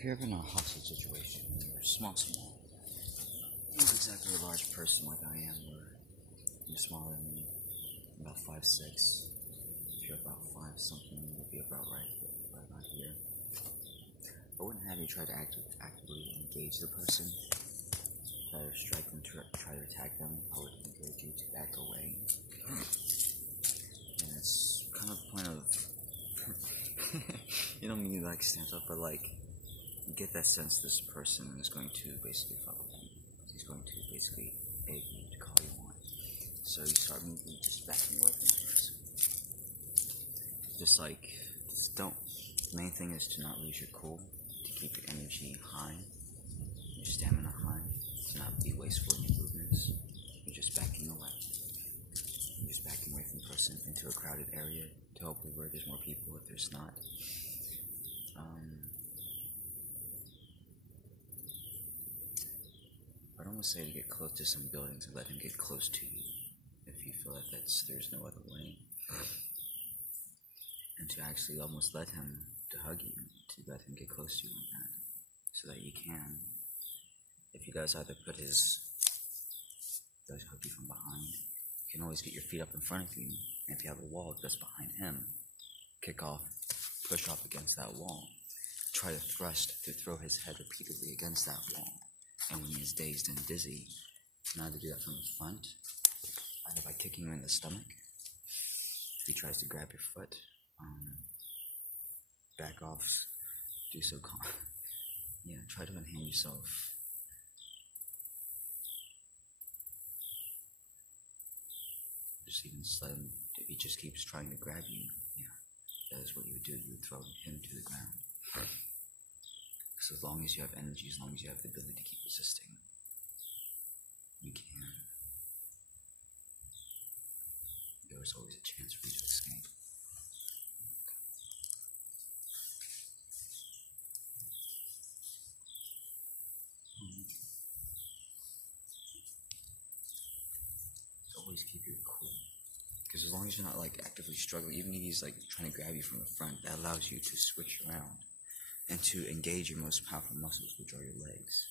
If you're ever in a hostage situation, you're small, not exactly a large person like I am, or you're smaller than me, about 5'6". If you're about 5 something, you'll be about right about here. I wouldn't have you try to actively engage the person, try to strike them, try to attack them. I would encourage you to back away. And it's kind of the point of, you don't mean like stand up, but like, you get that sense this person is going to basically fuck with you. He's going to basically beg you to call you on. So you start moving, just backing away from the person. Just don't. The main thing is to not lose your cool, to keep your energy high, your stamina high, to not be wasteful in your movements. You're just backing away. You're just backing away from the person into a crowded area to hopefully where there's more people if there's not. I'd almost say to get close to some buildings and let him get close to you if you feel like there's no other way. And to actually almost let him to hug you, to let him get close to you like that. So that you can, if he does either hug you from behind, you can always get your feet up in front of you, and if you have a wall that's behind him, push off against that wall. Try to throw his head repeatedly against that wall. And when he is dazed and dizzy, you can either do that from the front, either by kicking him in the stomach. If he tries to grab your foot, back off, do so calm. Yeah, try to unhand yourself. Just even let him, if he just keeps trying to grab you, yeah, that is what you would do. You would throw him to the ground. So as long as you have energy, as long as you have the ability to keep resisting, you can. There is always a chance for you to escape. So always keep your cool. Because as long as you're not actively struggling, even if he's trying to grab you from the front, that allows you to switch around and to engage your most powerful muscles, which are your legs.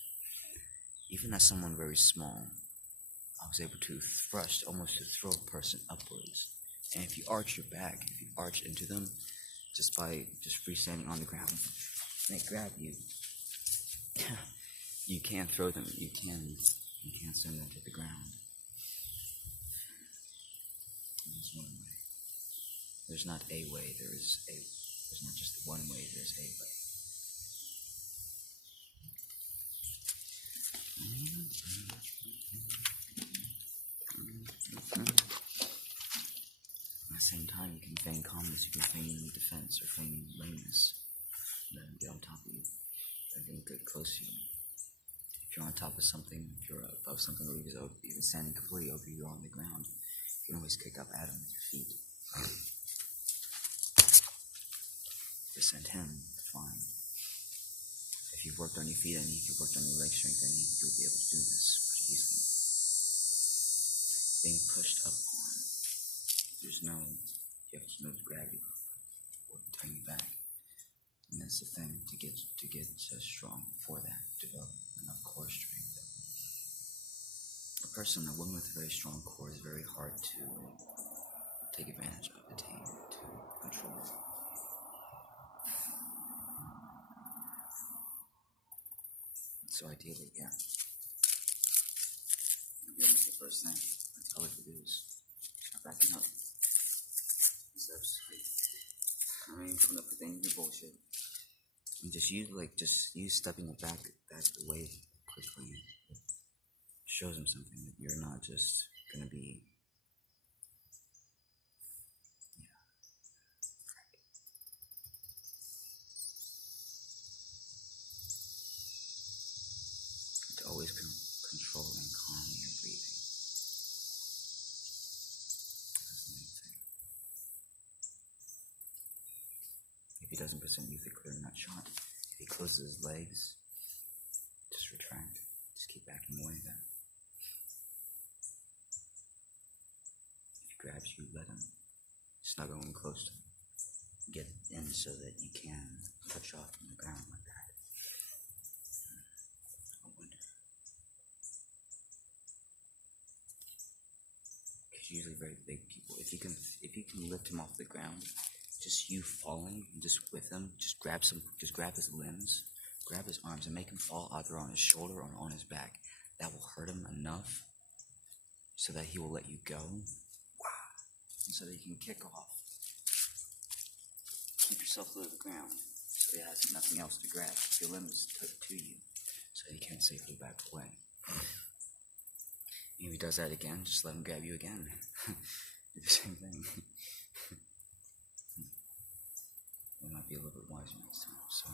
Even as someone very small, I was able to almost to throw a person upwards. And if you arch your back, if you arch into them, just by freestanding on the ground, and they grab you, you can throw them, you can send them to the ground. There's one way. There's not a way, there's not just one way, there's a way. At the same time, you can feign calmness, you can feign defense or feign lameness. Let him get on top of you. Let him get close to you. If you're on top of something, if you're above something, or even standing completely over you on the ground, you can always kick up at him with your feet. Just send him flying. If you've worked on your feet any, if you've worked on your leg strength any, you'll be able to do this pretty easily. Being pushed up on, you have no gravity or tying you back. And that's the thing, to get strong for that, develop enough core strength. A woman with a very strong core is very hard to take advantage of, to control. So ideally, yeah. That's the first thing I tell her to do is start backing up. Steps. Coming up with any bullshit. And just use stepping back away quickly. Shows them something that you're not just gonna be. Always control and calm your breathing. That's the main thing. If he doesn't present you with a clear nut shot, if he closes his legs, just retract. Just keep backing away then. If he grabs you, let him. Snuggle in close to him. Get in so that you can touch off on the ground like that. It's usually very big people. If you can lift him off the ground, just you falling, and just with him, just grab his limbs, grab his arms, and make him fall either on his shoulder or on his back. That will hurt him enough so that he will let you go, and so that you can kick off. Keep yourself low to the ground so he has nothing else to grab. Your limb is put to you so he can't safely back away. And if he does that again, just let him grab you again. Do the same thing. It might be a little bit wiser next time. So,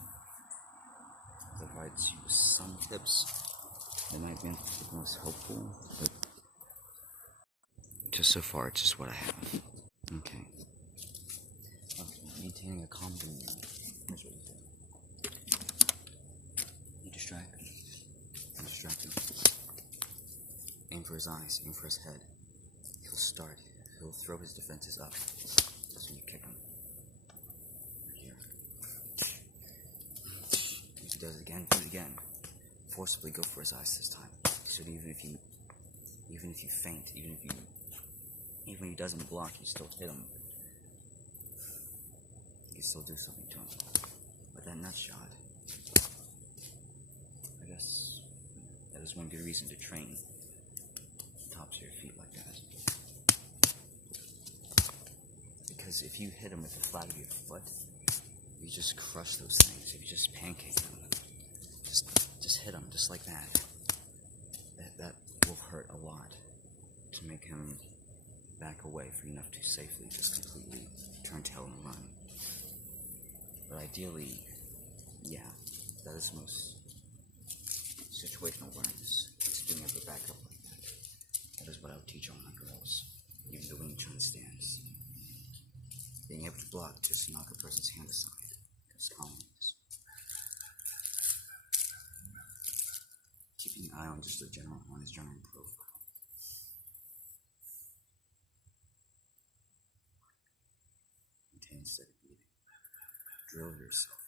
I'll provide you with some tips that might be the most helpful, but just so far, it's just what I have. Okay. Maintaining a calm demeanor. Here's what you do. You distract him. Aim for his eyes, aim for his head. He'll throw his defenses up. That's when you kick him. Right here. If he does it again, do it again. Forcibly go for his eyes this time. So that even if you faint, even when he doesn't block, you still hit him. You can still do something to him. But that nut shot, I guess that is one good reason to train tops of your feet like that. Because if you hit him with the flat of your foot, you just crush those things. If you just pancake them, just hit them just like that. That will hurt a lot to make him back away for enough to safely just completely turn tail and run. But ideally, yeah, that is the most situational awareness. It's being able to back up like that. That is what I would teach all my girls, even the Wing Chun stance. Being able to block, just knock a person's hand aside. That's calmness. Keeping an eye on just his general profile. Maintain steady breathing. Drill yourself.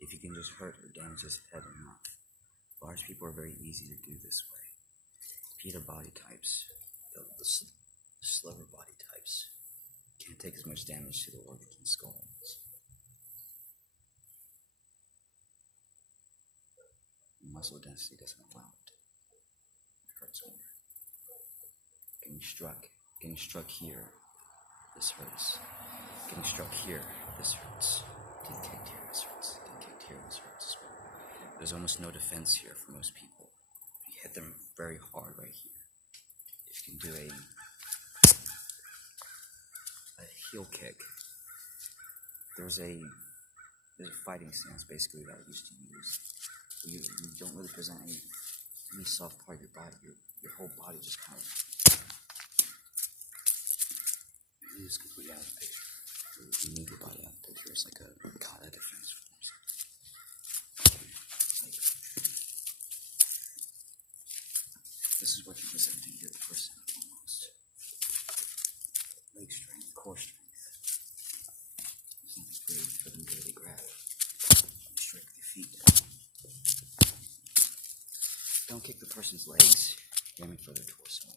If you can just hurt or damage his head enough. Large people are very easy to do this way. Beta body types, the slower body types, can't take as much damage to the organs and skulls. Muscle density doesn't allow it. It hurts more. Getting struck here, this hurts. Getting struck here, this hurts. Getting kicked here, this hurts. Getting kicked here, this hurts as well. There's almost no defense here for most people. You hit them very hard right here. If you can do a heel kick, there's a fighting stance basically that I used to use. You don't really present any soft part of your body. Your whole body just kind of is completely out of the picture. You move your body out of the picture. It's like a kata defense form. This is what you're presenting to the person almost. Leg strength, core strength. It's great for them to really grab. Strike with your feet. Don't kick the person's legs, aiming for their torso.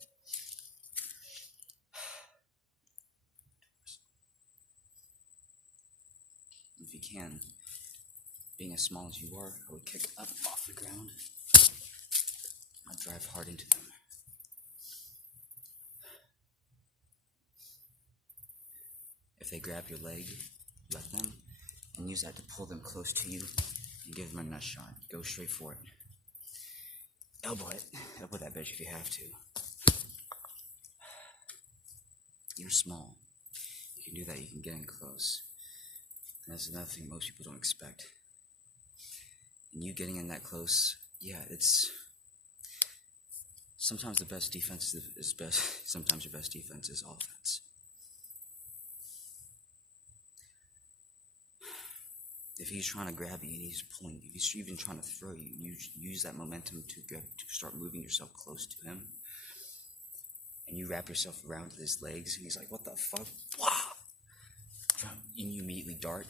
If you can, being as small as you are, I would kick up off the ground. I'd drive hard into them. If they grab your leg, let them, and use that to pull them close to you and give them a nut shot. Go straight for it. Elbow that bitch if you have to. You're small. You can do that, you can get in close. And that's another thing most people don't expect. And you getting in that close, yeah, it's... Sometimes the best defense is best. Sometimes your best defense is offense. If he's trying to grab you and he's pulling you, if he's even trying to throw you, you use that momentum to start moving yourself close to him. And you wrap yourself around his legs, and he's like, what the fuck? And you immediately dart.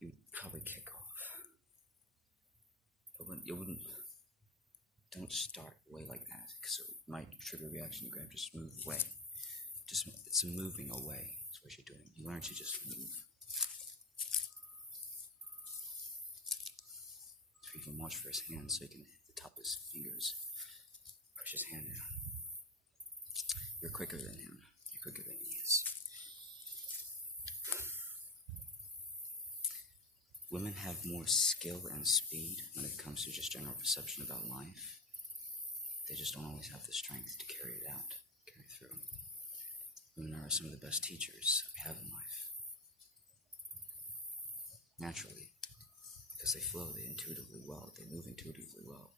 You would probably kick off. don't start way like that, because it might trigger a reaction to grab. Just move away. It's a moving away. That's what you're doing. You learn to just move. So you can watch for his hand, so you can hit the top of his fingers. Push his hand down. You're quicker than him. You're quicker than he is. Women have more skill and speed when it comes to just general perception about life. They just don't always have the strength to carry it out, carry through. Women are some of the best teachers we have in life. Naturally, because they flow, they intuitively well, they move intuitively well.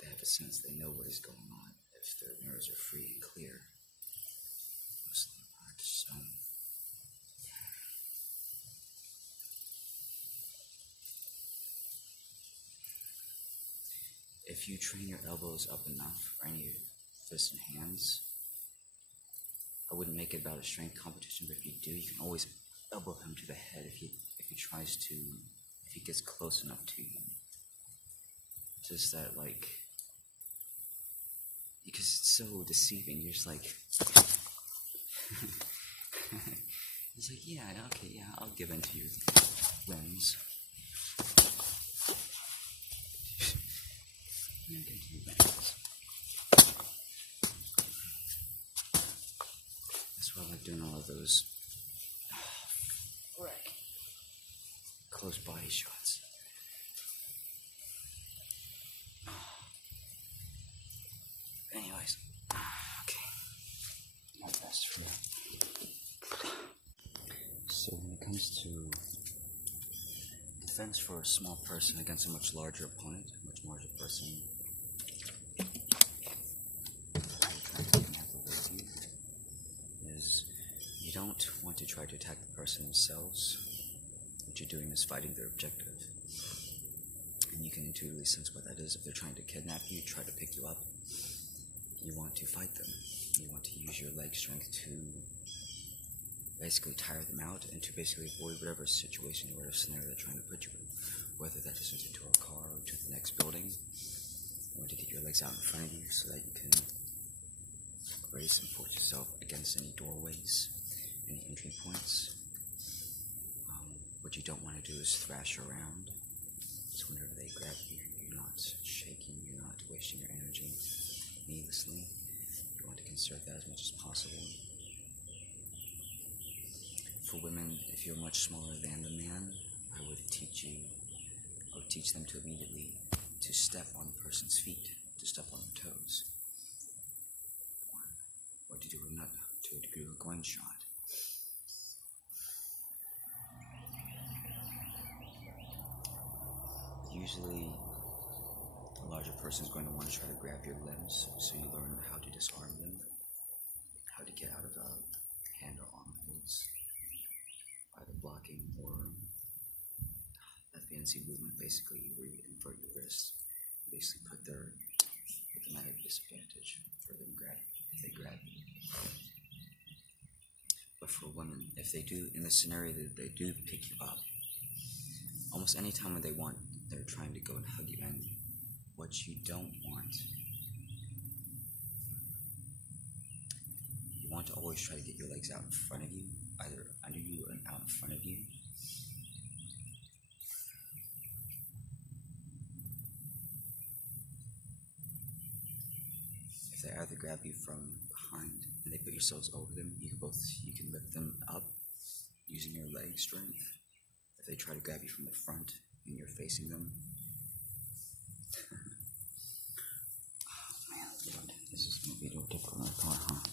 They have a sense, they know what is going on if their nerves are free and clear. Most of them aren't, so... If you train your elbows up enough, or any of your fists and hands, I wouldn't make it about a strength competition, but if you do, you can always elbow him to the head if he gets close enough to you. Just that, like, because it's so deceiving, you're just like, it's like, yeah, okay, yeah, I'll give in to your whims. That's why I like doing all of those close body shots. Anyways, okay, my best for that. So when it comes to defense for a small person against a much larger opponent, a much larger person, is you don't want to try to attack the person themselves. What you're doing is fighting their objective. And you can intuitively sense what that is. If they're trying to kidnap you, try to pick you up, you want to fight them. You want to use your leg strength to basically tire them out and to basically avoid whatever situation or whatever scenario they're trying to put you in. Whether that is into a car or to the next building. You want to get your legs out in front of you so that you can brace and force yourself against any doorways, any entry points. What you don't want to do is thrash around. So whenever they grab you, you're not shaking, you're not wasting your energy needlessly. You want to conserve that as much as possible. For women, if you're much smaller than the man, I would teach them to immediately to step on the person's feet, to step on their toes. Or to do a nut to a degree of a groin shot. Usually, a larger person is going to want to try to grab your limbs, so you learn how to disarm them, how to get out of hand or arm holds, either blocking or FNC movement, basically, where you invert your wrist, basically put them at a disadvantage for them if they grab you. But for women, if they do, in the scenario that they do pick you up, almost any time when they're trying to go and hug you, and what you don't want, you want to always try to get your legs out in front of you, either under you and out in front of you. If they either grab you from behind and they put yourselves over them, you can lift them up using your leg strength. If they try to grab you from the front and you're facing them, oh man, Lord, this is going to be a little difficult in the car, huh?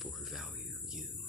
people who value you.